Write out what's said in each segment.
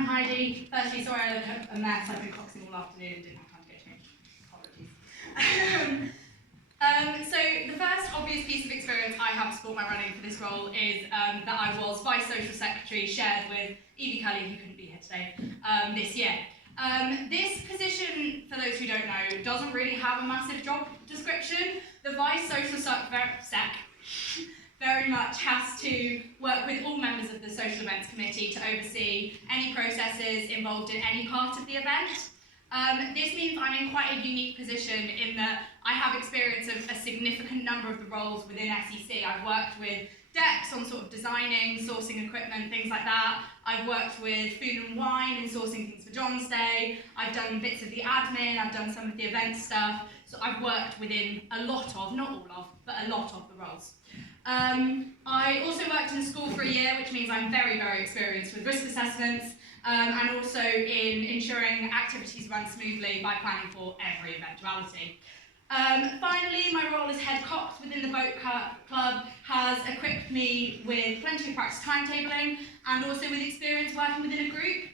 I'm Heidi. Firstly, sorry I look a mess. I've been coxing all afternoon and didn't have time to get changed. Apologies. So the first obvious piece of experience I have to support my running for this role is that I was Vice Social Secretary, shared with Evie Kelly, who couldn't be here today, this year. This position, for those who don't know, doesn't really have a massive job description. The Vice Social Sec very much has to work with all members of the Social Events Committee to oversee any processes involved in any part of the event. This means I'm in quite a unique position in that I have experience of a significant number of the roles within SEC. I've worked with decks on sort of designing, sourcing equipment, things like that. I've worked with food and wine and sourcing things for John's Day. I've done bits of the admin, I've done some of the event stuff. So I've worked within a lot of, not all of, but a lot of the roles. I also worked in a school for a year, which means I'm very, very experienced with risk assessments and also in ensuring activities run smoothly by planning for every eventuality. Finally, my role as head cox within the boat club has equipped me with plenty of practice timetabling and also with experience working within a group,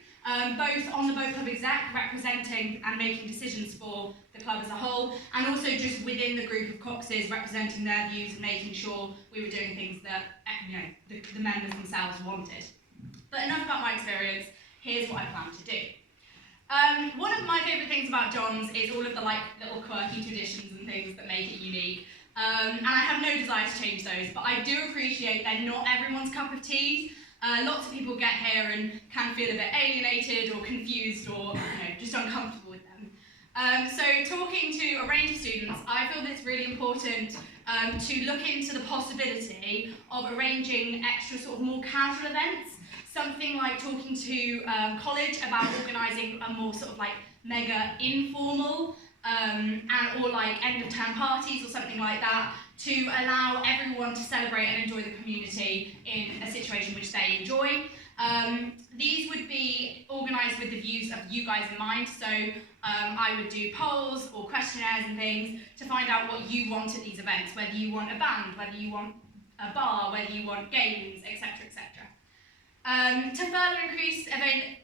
both on the boat club exec, representing and making decisions for the club as a whole, and also just within the group of coxes, representing their views and making sure we were doing things that the members themselves wanted. But enough about my experience, here's what I plan to do. One of my favourite things about John's is all of the little quirky traditions and things that make it unique. And I have no desire to change those, but I do appreciate they're not everyone's cup of tea. Lots of people get here and can feel a bit alienated or confused or just uncomfortable with them. So talking to a range of students, I feel that it's really important to look into the possibility of arranging extra sort of more casual events. Something like talking to college about organising a more sort of like mega informal or like end of term parties or something like that to allow everyone to celebrate and enjoy the community in a situation which they enjoy. These would be organised with the views of you guys in mind, so I would do polls or questionnaires and things to find out what you want at these events, whether you want a band, whether you want a bar, whether you want games, etc, etc. To further increase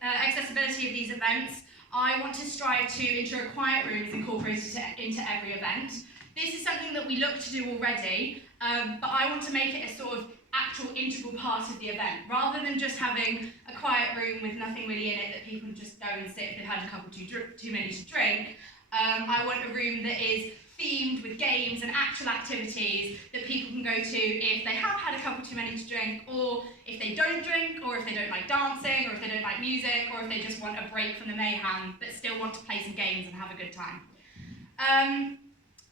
accessibility of these events, I want to strive to ensure quiet rooms incorporated into every event. This is something that we look to do already, but I want to make it a sort of actual integral part of the event, rather than just having a quiet room with nothing really in it that people can just go and sit if they've had a couple too many to drink. I want a room that is themed with games and actual activities that people can go to if they have had a couple too many to drink, or if they don't drink, or if they don't like dancing, or if they don't like music, or if they just want a break from the mayhem but still want to play some games and have a good time.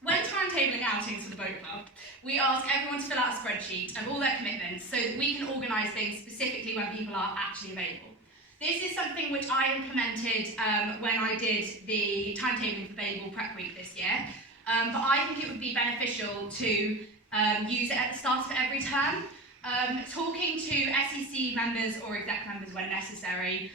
When timetabling outings for the boat club, we ask everyone to fill out a spreadsheet of all their commitments so that we can organise things specifically when people are actually available. This is something which I implemented when I did the timetabling for Babel Prep Week this year, but I think it would be beneficial to use it at the start of every term. Talking to SEC members or exec members when necessary,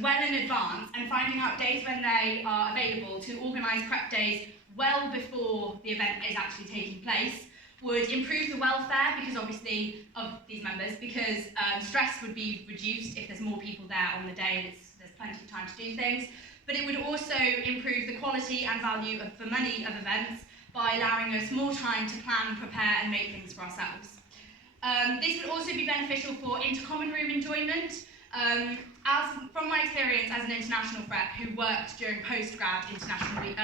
well in advance, and finding out days when they are available to organise prep days well before the event is actually taking place would improve the welfare, because obviously, of these members, because stress would be reduced if there's more people there on the day and there's plenty of time to do things. But it would also improve the quality and value for money of events by allowing us more time to plan, prepare and make things for ourselves. This would also be beneficial for inter-common room enjoyment. From my experience as an international rep who worked during postgrad introductionary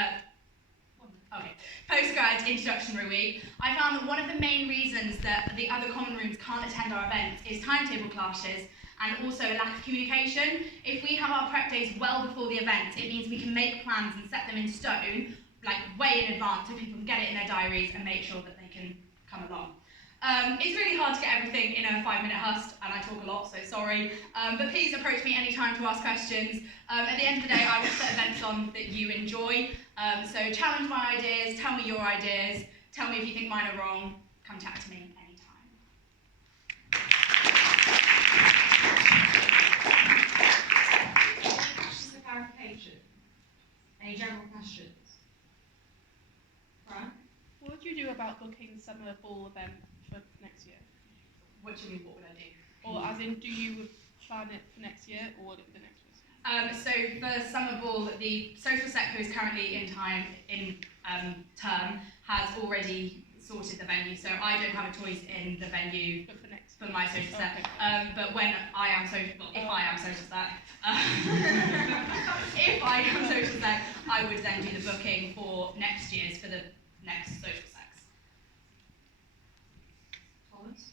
week, I found that one of the main reasons that the other common rooms can't attend our events is timetable clashes and also a lack of communication. If we have our prep days well before the event, it means we can make plans and set them in stone, like way in advance, so people can get it in their diaries and make sure that they can come along. It's really hard to get everything in a 5-minute Hust, and I talk a lot, so sorry. But please approach me anytime to ask questions. At the end of the day, I will set events on that you enjoy. So challenge my ideas, tell me your ideas, tell me if you think mine are wrong, come chat to me anytime. Just a clarification. Any general questions? Right? What would you do about booking the summer ball event for next year? What do you mean, what would I do? Or as in, do you plan it for next year or will it be the next year? So for Summer Ball, the social sector is currently in term, has already sorted the venue, so I don't have a choice in the venue for my social sec. But when I am if I am social sec, if I am social sec, I would then do the booking for next year's for the next social secs. Thomas?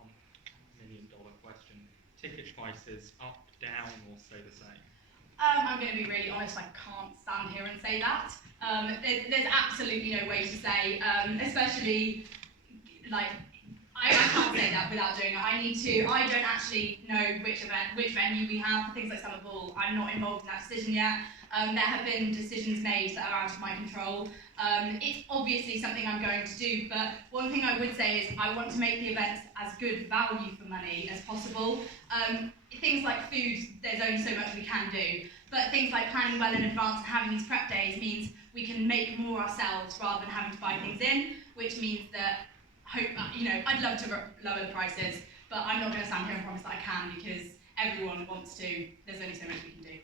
$1 million question. Ticket prices up, down, or stay the same? I'm going to be really honest, I can't stand here and say that. There's absolutely no way to say, especially, like, I can't say that without doing it. I don't actually know which venue we have for things like Summer Ball. I'm not involved in that decision yet. There have been decisions made that are out of my control. It's obviously something I'm going to do, but one thing I would say is I want to make the events as good value for money as possible. Things like food, there's only so much we can do, but things like planning well in advance and having these prep days means we can make more ourselves rather than having to buy things in, which means that I'd love to lower the prices, but I'm not going to stand here and promise that I can because everyone wants to. There's only so much we can do.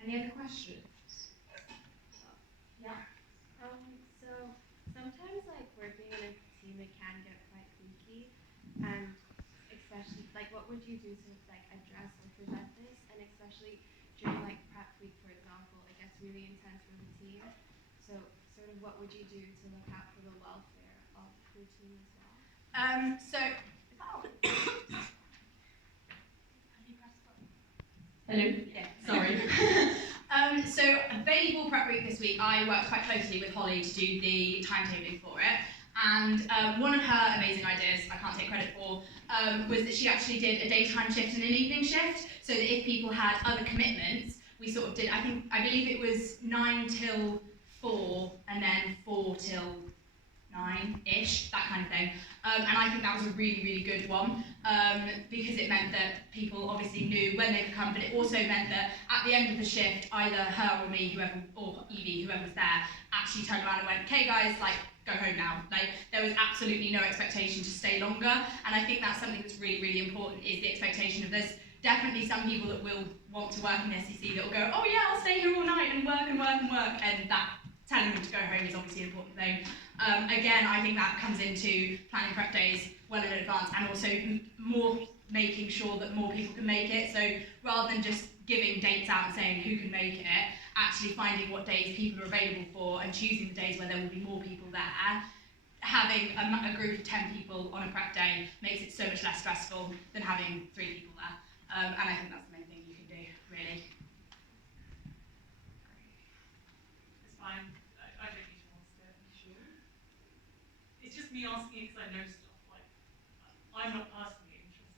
Any other questions? Yeah. So sometimes like working in a team, it can get quite cliquey, and especially like what would you do to like address or prevent this, and especially during like prep week, for example, it gets really intense for the team. So sort of what would you do to look out for the welfare of your team as well? Hello? Yeah, sorry. So available prep week this week, I worked quite closely with Holly to do the timetabling for it. And one of her amazing ideas, I can't take credit for, was that she actually did a daytime shift and an evening shift, so that if people had other commitments, we sort of did, I believe it was 9 till 4, and then 4 till 9-ish, that kind of thing. And I think that was a really, really good one, because it meant that people obviously knew when they could come, but it also meant that at the end of the shift, either her or me, or Evie, whoever was there, actually turned around and went, okay guys, like, go home now. Like, there was absolutely no expectation to stay longer, and I think that's something that's really, really important, is the expectation of there's definitely some people that will want to work in the SEC that will go, oh yeah, I'll stay here all night and work and work and work, and that telling them to go home is obviously an important thing. Again, I think that comes into planning prep days well in advance, and also more making sure that more people can make it. So rather than just giving dates out and saying who can make it, actually finding what days people are available for and choosing the days where there will be more people there. Having a group of 10 people on a prep day makes it so much less stressful than having 3 people there. And I think that's the main thing you can do, really. It's fine. I don't need to answer it, I'm sure. It's just me asking it because I know stuff. Like, I'm not personally interested.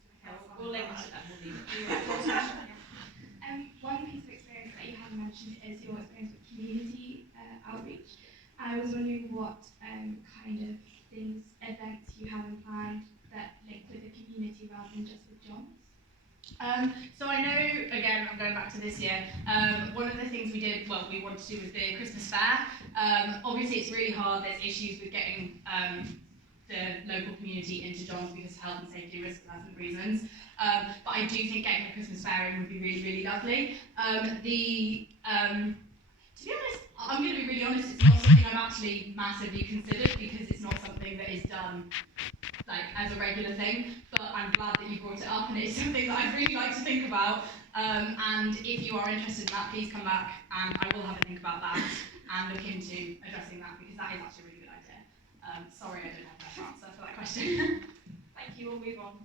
We'll leave it to that. We'll leave it. One piece of experience that you haven't mentioned is your experience with community outreach. I was wondering what kind of events you have in plan that link with the community rather than just with John's. So I know, again, I'm going back to this year, one of the things we wanted to do was the Christmas fair. Obviously it's really hard, there's issues with getting the local community into John's because of health and safety risks and other reasons. But I do think getting the Christmas fair in would be really, really lovely. To be honest, I'm going to be really honest, it's not something I've actually massively considered because it's not something that is done like as a regular thing, but I'm glad that you brought it up and it's something that I'd really like to think about. And if you are interested in that, please come back and I will have a think about that and look into addressing that because that is actually a really good idea. Sorry I don't have a better answer for that question. Thank you, we'll move on.